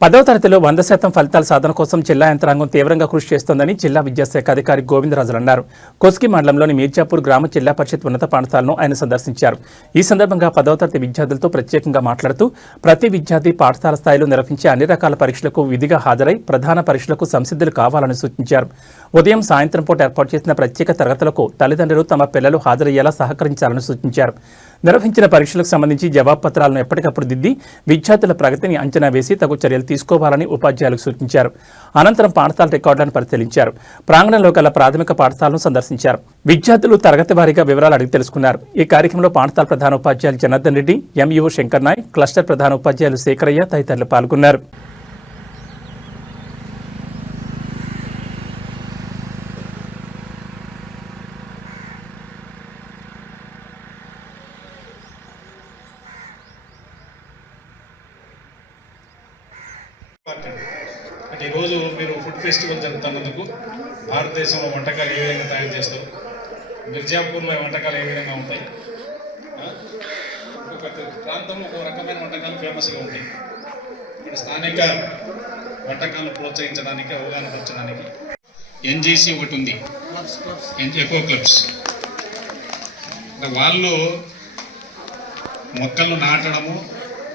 10వ తరగతిలో 100% ఫలితాల సాధన కోసం జిల్లా యంత్రాంగం తీవ్రంగా కృషి చేస్తోందని జిల్లా విద్యాశాఖ అధికారి గోవిందరాజులు అన్నారు. కొస్గి మండలంలోని మీర్జాపూర్ గ్రామ జిల్లా పరిషత్ ఉన్నత పాఠశాలను ఆయన సందర్శించారు. ఈ సందర్భంగా 10వ తరగతి విద్యార్థులతో ప్రత్యేకంగా మాట్లాడుతూ ప్రతి విద్యార్థి పాఠశాల స్థాయిలో నిర్వహించే అన్ని రకాల పరీక్షలకు విధిగా హాజరై ప్రధాన పరీక్షలకు సంసిద్ధులు కావాలని సూచించారు. ఉదయం సాయంత్రం పూట ఏర్పాటు చేసిన ప్రత్యేక తరగతులకు తల్లిదండ్రులు తమ పిల్లలు హాజరయ్యేలా సహకరించాలని సూచించారు. నిర్వహించిన పరీక్షలకు సంబంధించి జవాబు పత్రాలను ఎప్పటికప్పుడు దిద్ది విద్యార్థుల ప్రగతిని అంచనా వేసి తగు చర్యలు తీసుకోవాలని ఉపాధ్యాయులకు సూచించారు. అనంతరం పాఠశాల రికార్డులను పరిశీలించారు. ప్రాంగణంలో గల ప్రాథమిక పాఠశాలను సందర్శించారు. విద్యార్థులు తరగతి వారీగా వివరాలు అడిగి తెలుసుకున్నారు. ఈ కార్యక్రమంలో పాఠశాల ప్రధాన ఉపాధ్యాయులు జనార్దన్ రెడ్డి, ఎంఈఓ శంకర్ నాయక్, క్లస్టర్ ప్రధాన ఉపాధ్యాయులు శేఖరయ్య తదితరులు పాల్గొన్నారు. అంటే ఈరోజు మీరు ఫుడ్ ఫెస్టివల్ జరుగుతున్నందుకు భారతదేశంలో వంటకాలు ఏ విధంగా తయారు చేస్తారు, మిర్జాపూర్లో వంటకాలు ఏ విధంగా ఉంటాయి, ప్రతి ప్రాంతంలో ఒక రకమైన వంటకాలు ఫేమస్గా ఉంటాయి. ఇక్కడ స్థానిక వంటకాలను ప్రోత్సహించడానికి, అవగాహన పరచడానికి ఎన్జీసీ ఒకటి ఉంది, ఎకో క్లబ్స్. వాళ్ళు మొక్కలను నాటడము,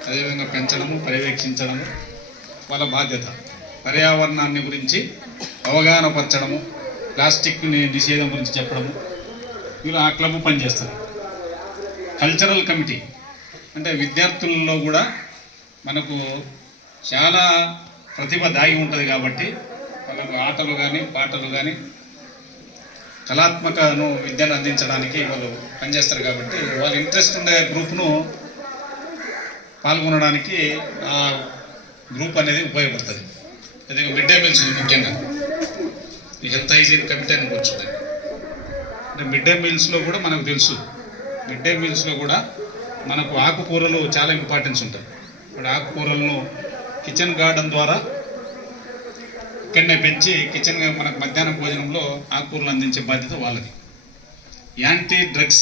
అదేవిధంగా పెంచడము, పర్యవేక్షించడము వాళ్ళ బాధ్యత. పర్యావరణాన్ని గురించి అవగాహన పరచడము, ప్లాస్టిక్ నిషేధం గురించి చెప్పడము, వీళ్ళు ఆ క్లబ్ పనిచేస్తారు. కల్చరల్ కమిటీ అంటే విద్యార్థులలో కూడా మనకు చాలా ప్రతిభ దాగి ఉంటుంది కాబట్టి వాళ్ళకు ఆటలు కానీ పాటలు కానీ కళాత్మకను విద్యను అందించడానికి వాళ్ళు పనిచేస్తారు. కాబట్టి వాళ్ళ ఇంట్రెస్ట్ ఉండే గ్రూప్ను పాల్గొనడానికి ఆ గ్రూప్ అనేది ఉపయోగపడుతుంది. అదే మిడ్ డే మీల్స్ ముఖ్యంగా ఈ హెల్త్ హైజీన్ కమిటీ అని వచ్చింది. అంటే మిడ్ డే మీల్స్లో కూడా మనకు తెలుసు, మిడ్ డే మీల్స్లో కూడా మనకు ఆకుకూరలు చాలా ఇంపార్టెన్స్ ఉంటుంది. ఇప్పుడు ఆకుకూరలను కిచెన్ గార్డెన్ ద్వారా ఇక్కడనే పెంచి మనకు మధ్యాహ్నం భోజనంలో ఆకుకూరలు అందించే బాధ్యత వాళ్ళది. Anti drugs